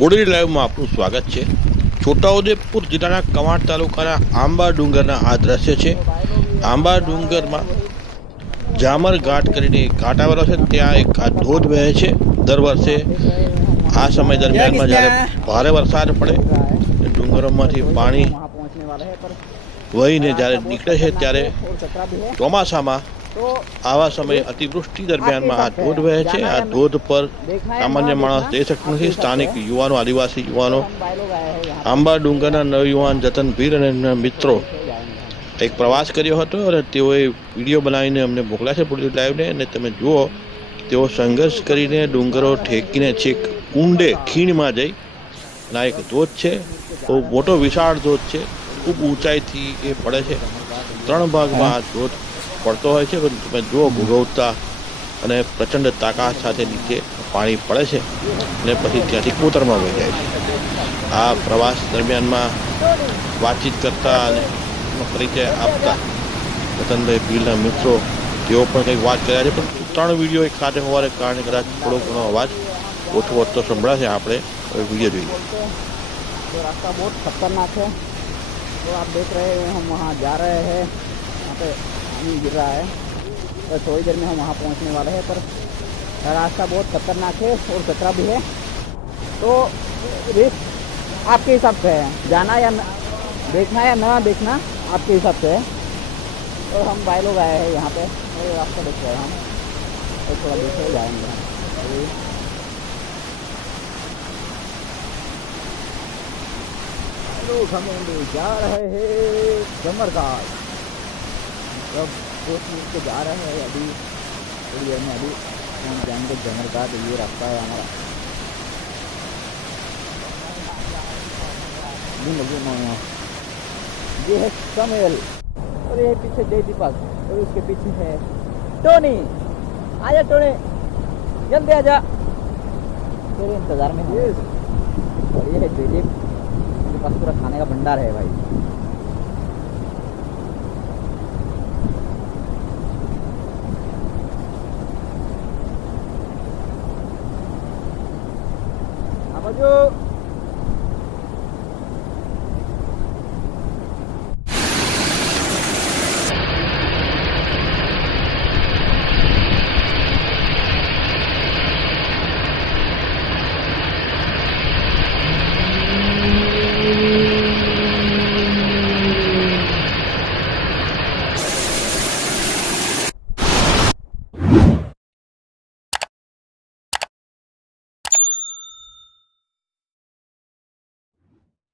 બોડેલી લાઈવમાં આપનું સ્વાગત છે. છોટાઉદેપુર જિલ્લાના કવાંટ તાલુકાના આંબા ડુંગરના આ દ્રશ્ય છે. આંબા ડુંગરમાં જામર ઘાટ કરીને ઘાટ આવેલો છે. ત્યાં એક ધોધ વહે છે. દર વર્ષે આ સમય દરમિયાનમાં જ્યારે ભારે વરસાદ પડે ડુંગરોમાંથી પાણી વહીને જ્યારે નીકળે છે, ત્યારે ચોમાસામાં આવા સમયે અતિવૃષ્ટિ દરમિયાનમાં આ ધોધ વહે છે. આ ધોધ પર સામાન્ય માણસ જઈ શકતો નથી. સ્થાનિક યુવાનો આદિવાસી યુવાનો આંબા ડુંગરના નવયુવાન જતન ભીર અને મિત્રો એક પ્રવાસ કર્યો હતો અને તેઓએ વીડિયો બનાવીને અમને મોકલ્યા છે પોલીસ લાઈવને. અને તમે જુઓ તેઓ સંઘર્ષ કરીને ડુંગરો ઠેકીને છેક ઊંડે ખીણમાં જઈ. અને એક ધોધ છે. બહુ મોટો વિશાળ ધોધ છે. ખૂબ ઊંચાઈથી એ પડે છે. ત્રણ ભાગમાં આ ધોધ પડતો હોય છે પણ તમે જુઓ ગુરવતા અને પ્રચંડ તાકાત સાથે નીચે પાણી પડે છે અને પછી ત્યાંથી કૂતરમાં વહી જાય છે. આ પ્રવાસ દરમિયાનમાં વાતચીત કરતા અને પરિચય આપતા રતનભાઈ ભીલના મિત્રો, તેઓ પણ કંઈક વાત કર્યા છે પણ ત્રણ વીડિયો એક સાથે હોવાને કારણે કદાચ થોડો ઘણો અવાજ ઓછો વધતો સંભળાશે. આપણે હવે વીડિયો જોઈએ. રાસ્તા બહુ ખતરનાક છે. આપ દેખ રહે હમ વહાં જા રહે હૈ. गिर रहा है। और थोड़ी देर में हम वहाँ पहुँचने वाले हैं पर रास्ता बहुत खतरनाक है और कचरा भी है। तो रिस्क आपके हिसाब से है। जाना या न, देखना या ना देखना आपके हिसाब से है। और हम भाई लोग आए हैं यहाँ पे और रास्ता देख रहे हैं हम। थोड़ा दूसरे जाएँगे। लोग हम जा रहे हैं जमरघाट सब दोस्त मिल के जा रहे हैं अभी। थोड़ी देर में अभी हम जाएँगे जमरघाट ये रास्ता है हमारा। लगे ये है समेल। और ये पीछे जय दीपक। और उसके पीछे है टोनी। आजा टोनी। जल्दी आजा। तेरे इंतज़ार में। और ये है जयदीप। पास पूरा खाने का भंडार है भाई। Yuk.